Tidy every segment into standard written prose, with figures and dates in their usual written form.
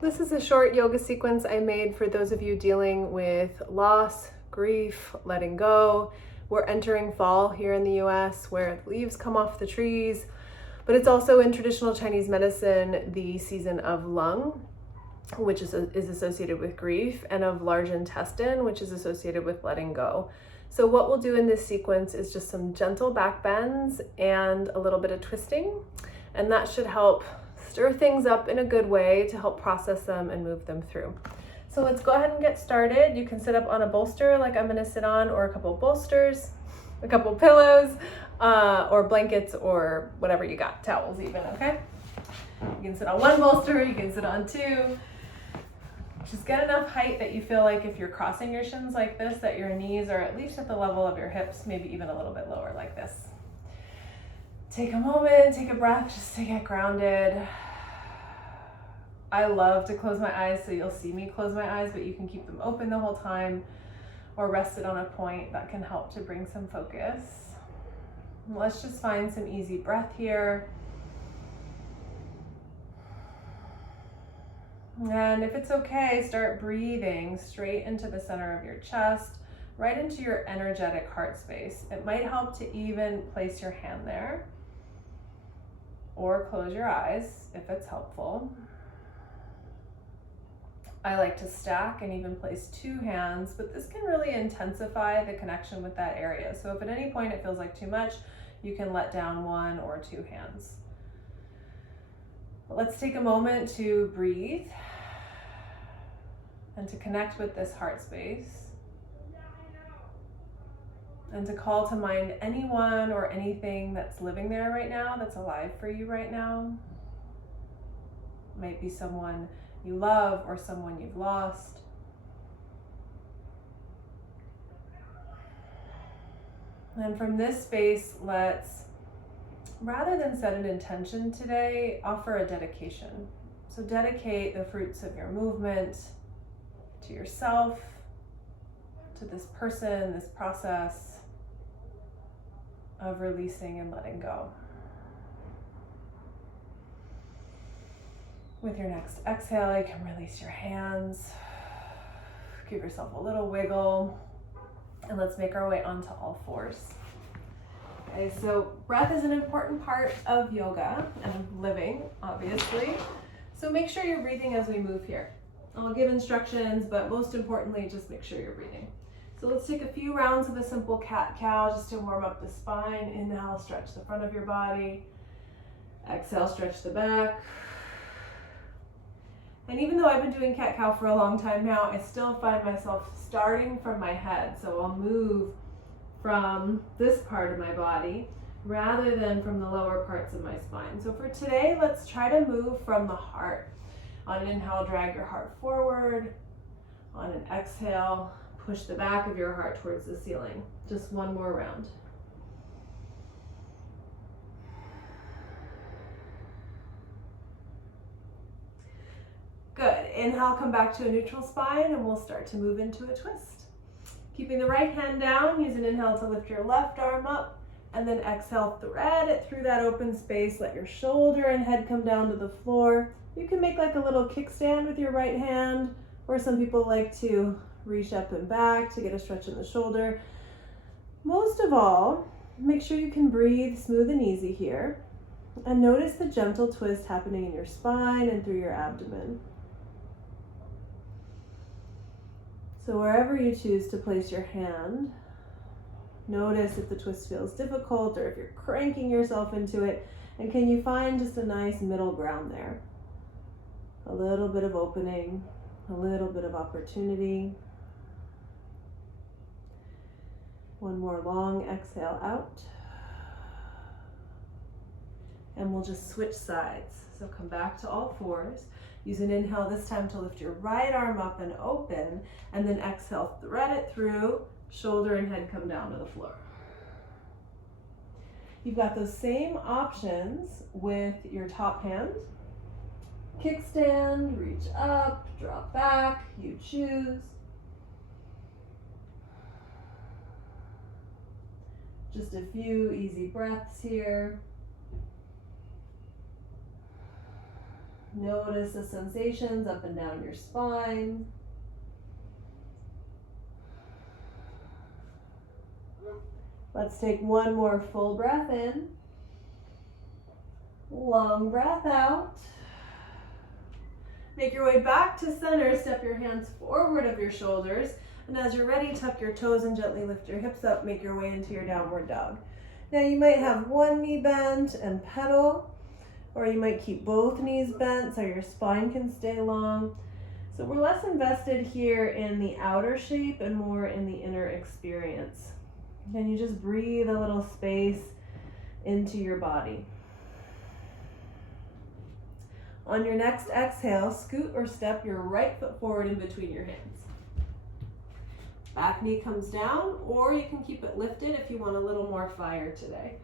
This is a short yoga sequence I made for those of you dealing with loss, grief, letting go. We're entering fall here in the US where the leaves come off the trees, but it's also in traditional Chinese medicine the season of lung, which is associated with grief, and of large intestine, which is associated with letting go. So what we'll do in this sequence is just some gentle back bends and a little bit of twisting, and that should help stir things up in a good way to help process them and move them through. So let's go ahead and get started. You can sit up on a bolster like I'm gonna sit on, or a couple bolsters, a couple pillows, or blankets, or whatever you got, towels even, okay? You can sit on one bolster, you can sit on two. Just get enough height that you feel like if you're crossing your shins like this, that your knees are at least at the level of your hips, maybe even a little bit lower like this. Take a moment, take a breath just to get grounded. I love to close my eyes, so you'll see me close my eyes, but you can keep them open the whole time or rested on a point. That can help to bring some focus. Let's just find some easy breath here. And if it's okay, start breathing straight into the center of your chest, right into your energetic heart space. It might help to even place your hand there or close your eyes if it's helpful. I like to stack and even place two hands, but this can really intensify the connection with that area. So if at any point it feels like too much, you can let down one or two hands. But let's take a moment to breathe and to connect with this heart space, and to call to mind anyone or anything that's living there right now, that's alive for you right now. It might be someone you love or someone you've lost. And from this space, let's, rather than set an intention today, offer a dedication. So dedicate the fruits of your movement to yourself, to this person, this process of releasing and letting go. With your next exhale, you can release your hands, give yourself a little wiggle, and let's make our way onto all fours. Okay, so breath is an important part of yoga and living, obviously. So make sure you're breathing as we move here. I'll give instructions, but most importantly, just make sure you're breathing. So let's take a few rounds of a simple cat-cow just to warm up the spine. Inhale, stretch the front of your body. Exhale, stretch the back. And even though I've been doing cat-cow for a long time now, I still find myself starting from my head. So I'll move from this part of my body rather than from the lower parts of my spine. So for today, let's try to move from the heart. On an inhale, drag your heart forward. On an exhale, push the back of your heart towards the ceiling. Just one more round. Good. Inhale, come back to a neutral spine, and we'll start to move into a twist. Keeping the right hand down, use an inhale to lift your left arm up, and then exhale, thread it through that open space. Let your shoulder and head come down to the floor. You can make like a little kickstand with your right hand, or some people like to reach up and back to get a stretch in the shoulder. Most of all, make sure you can breathe smooth and easy here, and notice the gentle twist happening in your spine and through your abdomen. So wherever you choose to place your hand, notice if the twist feels difficult or if you're cranking yourself into it, and can you find just a nice middle ground there? A little bit of opening, a little bit of opportunity. One more long exhale out. And we'll just switch sides. So come back to all fours. Use an inhale this time to lift your right arm up and open, and then exhale, thread it through, shoulder and head come down to the floor. You've got those same options with your top hand. Kickstand, reach up, drop back, you choose. Just a few easy breaths here. Notice the sensations up and down your spine. Let's take one more full breath in. Long breath out. Make your way back to center. Step your hands forward of your shoulders. And as you're ready, tuck your toes and gently lift your hips up. Make your way into your downward dog. Now you might have one knee bent and pedal, or you might keep both knees bent so your spine can stay long. So we're less invested here in the outer shape and more in the inner experience. Then you just breathe a little space into your body. On your next exhale, scoot or step your right foot forward in between your hands. Back knee comes down, or you can keep it lifted if you want a little more fire today.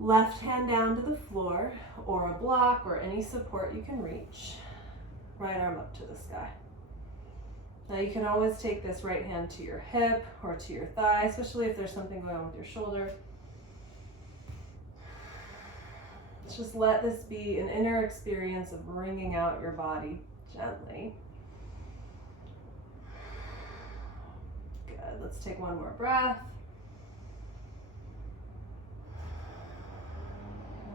Left hand down to the floor, or a block, or any support you can reach. Right arm up to the sky. Now you can always take this right hand to your hip or to your thigh, especially if there's something going on with your shoulder. Just let this be an inner experience of wringing out your body gently. Good. Let's take one more breath.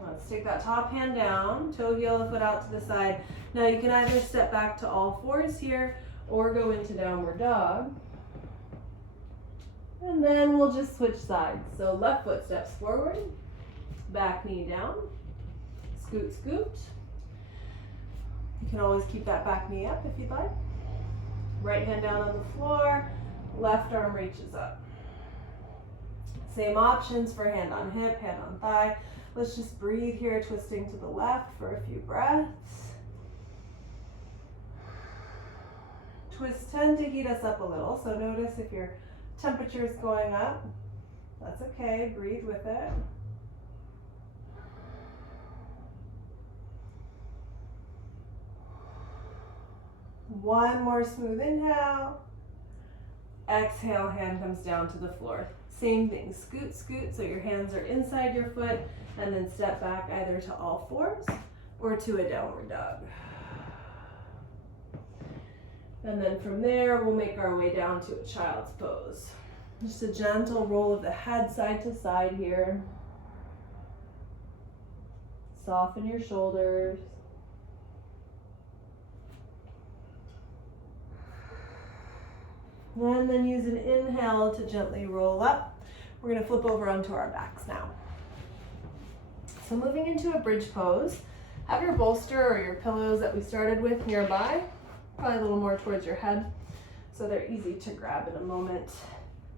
Let's take that top hand down, toe heel the foot out to the side. Now you can either step back to all fours here or go into downward dog. And then we'll just switch sides. So left foot steps forward, back knee down. Scoot, scoot. You can always keep that back knee up if you'd like. Right hand down on the floor, left arm reaches up. Same options for hand on hip, hand on thigh. Let's just breathe here, twisting to the left for a few breaths. Twists tend to heat us up a little, so notice if your temperature is going up. That's okay, breathe with it. One more smooth inhale. Exhale, hand comes down to the floor. Same thing, scoot, scoot, so your hands are inside your foot, and then step back either to all fours or to a downward dog. And then from there, we'll make our way down to a child's pose. Just a gentle roll of the head side to side here. Soften your shoulders. And then use an inhale to gently roll up. We're going to flip over onto our backs now. So moving into a bridge pose, have your bolster or your pillows that we started with nearby, probably a little more towards your head, so they're easy to grab in a moment.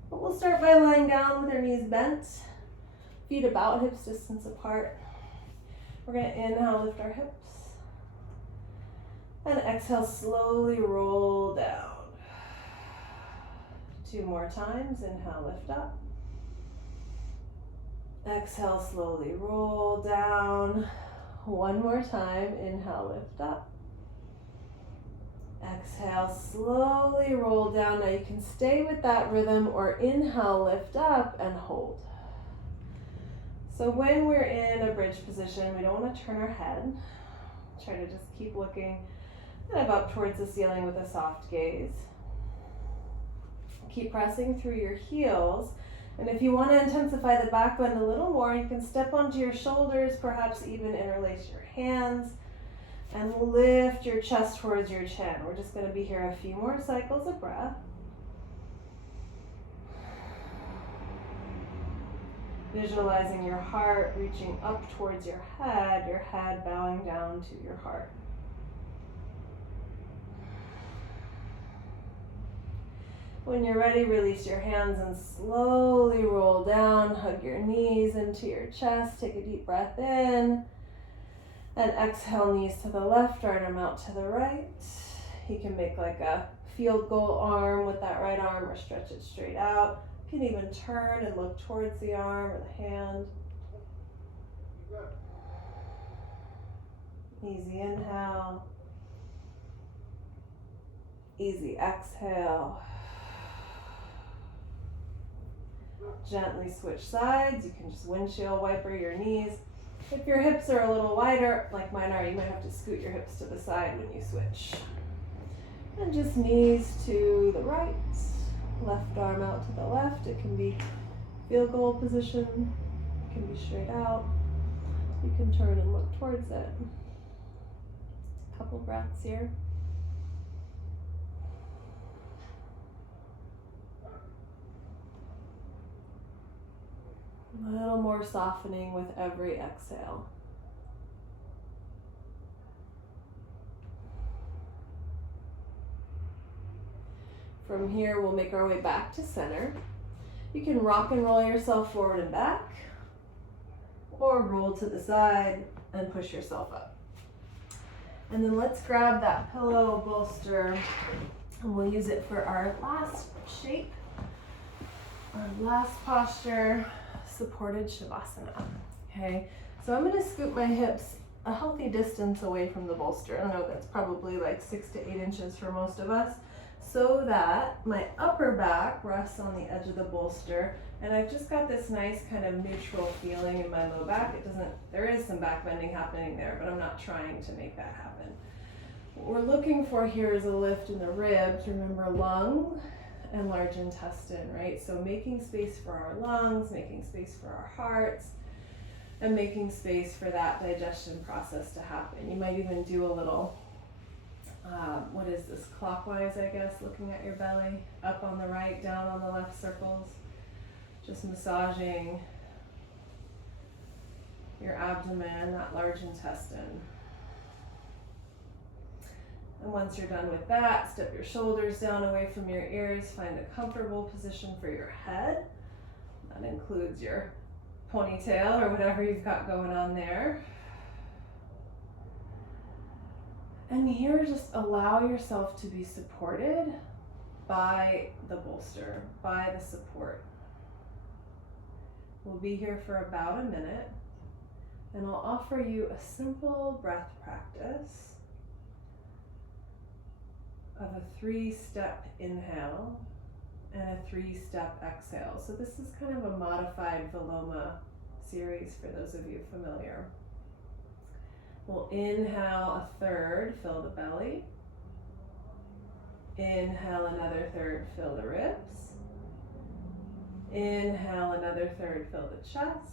But we'll start by lying down with our knees bent, feet about hips distance apart. We're going to inhale, lift our hips, and exhale, slowly roll down. 2 more times, inhale, lift up. Exhale, slowly roll down. 1 more time, inhale, lift up. Exhale, slowly roll down. Now you can stay with that rhythm or inhale, lift up and hold. So when we're in a bridge position, we don't want to turn our head. Try to just keep looking kind of up towards the ceiling with a soft gaze. Keep pressing through your heels. And if you want to intensify the back bend a little more, you can step onto your shoulders, perhaps even interlace your hands, and lift your chest towards your chin. We're just going to be here a few more cycles of breath. Visualizing your heart reaching up towards your head bowing down to your heart. When you're ready, release your hands and slowly roll down. Hug your knees into your chest. Take a deep breath in. And exhale, knees to the left, right arm out to the right. You can make like a field goal arm with that right arm or stretch it straight out. You can even turn and look towards the arm or the hand. Easy inhale. Easy exhale. Gently switch sides. You can just windshield wiper your knees. If your hips are a little wider, like mine are, you might have to scoot your hips to the side when you switch. And just knees to the right, left arm out to the left. It can be field goal position, it can be straight out. You can turn and look towards it. A couple breaths here. A little more softening with every exhale. From here, we'll make our way back to center. You can rock and roll yourself forward and back, or roll to the side and push yourself up. And then let's grab that pillow bolster, and we'll use it for our last shape, our last posture, supported Shavasana. Okay, so I'm gonna scoop my hips a healthy distance away from the bolster. I know that's probably like 6 to 8 inches for most of us, so that my upper back rests on the edge of the bolster, and I've just got this nice kind of neutral feeling in my low back. There is some back bending happening there, but I'm not trying to make that happen. What we're looking for here is a lift in the ribs. Remember, lung and large intestine, right? So making space for our lungs, making space for our hearts, and making space for that digestion process to happen. You might even do a little, what is this, clockwise, I guess, looking at your belly, up on the right, down on the left circles, just massaging your abdomen, that large intestine. And once you're done with that, step your shoulders down away from your ears, find a comfortable position for your head. That includes your ponytail or whatever you've got going on there. And here, just allow yourself to be supported by the bolster, by the support. We'll be here for about a minute, and I'll offer you a simple breath practice of a 3-step inhale and a 3-step exhale. So this is kind of a modified Viloma series for those of you familiar. We'll inhale a third, fill the belly. Inhale another third, fill the ribs. Inhale another third, fill the chest.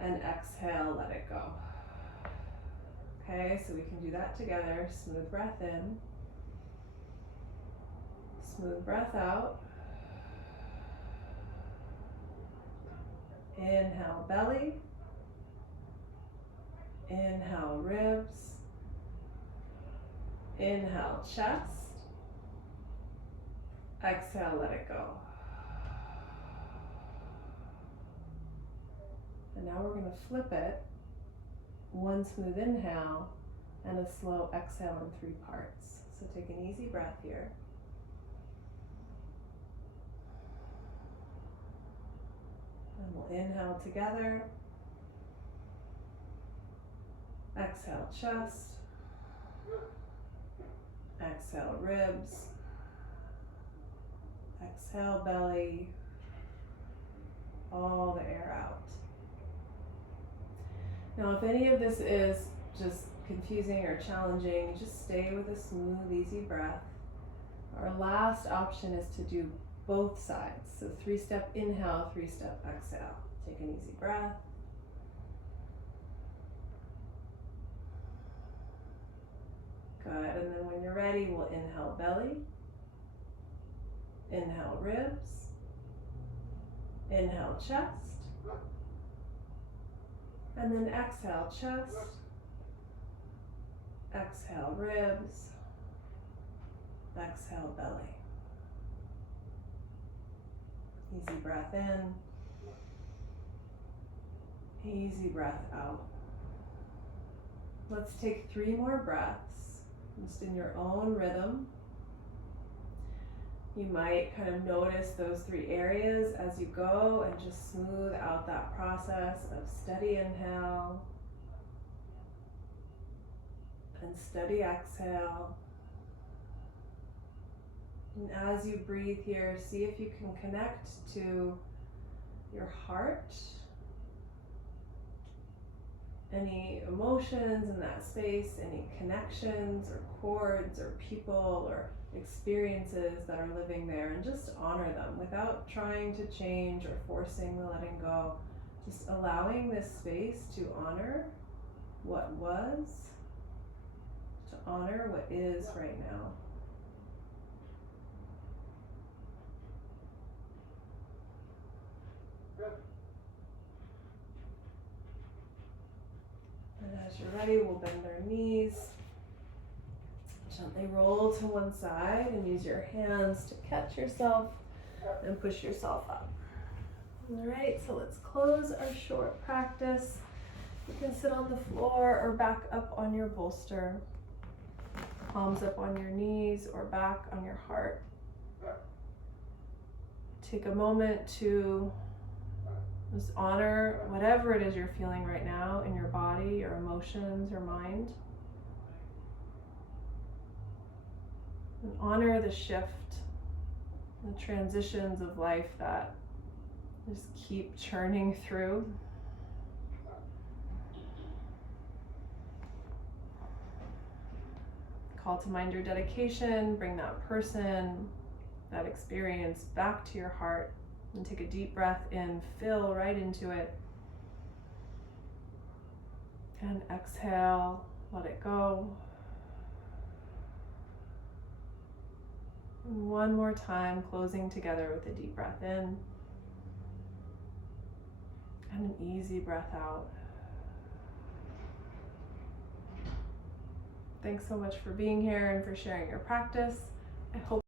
And exhale, let it go. Okay, so we can do that together. Smooth breath in. Smooth breath out. Inhale belly. Inhale ribs. Inhale chest. Exhale, let it go. And now we're going to flip it. One smooth inhale and a slow exhale in 3 parts. So take an easy breath here. And we'll inhale together. Exhale chest. Exhale ribs. Exhale belly. All the air out. Now, if any of this is just confusing or challenging, just stay with a smooth, easy breath. Our last option is to do both sides. So 3-step inhale, 3-step exhale. Take an easy breath. Good, and then when you're ready, we'll inhale belly. Inhale ribs. Inhale chest. And then exhale chest. Exhale ribs. Exhale belly. Easy breath in. Easy breath out. Let's take 3 more breaths, just in your own rhythm. You might kind of notice those 3 areas as you go and just smooth out that process of steady inhale and steady exhale. And as you breathe here, see if you can connect to your heart any emotions in that space, any connections or cords or people or experiences that are living there, and just honor them without trying to change or forcing the letting go. Just allowing this space to honor what was, to honor what is right now. And as you're ready, we'll bend our knees. Gently roll to one side and use your hands to catch yourself and push yourself up. All right, so let's close our short practice. You can sit on the floor or back up on your bolster. Palms up on your knees or back on your heart. Take a moment to just honor whatever it is you're feeling right now in your body, your emotions, your mind. And honor the shift, the transitions of life that just keep churning through. Call to mind your dedication, bring that person, that experience back to your heart, and take a deep breath in, fill right into it. And exhale, let it go. And one more time, closing together with a deep breath in and an easy breath out. Thanks so much for being here and for sharing your practice. I hope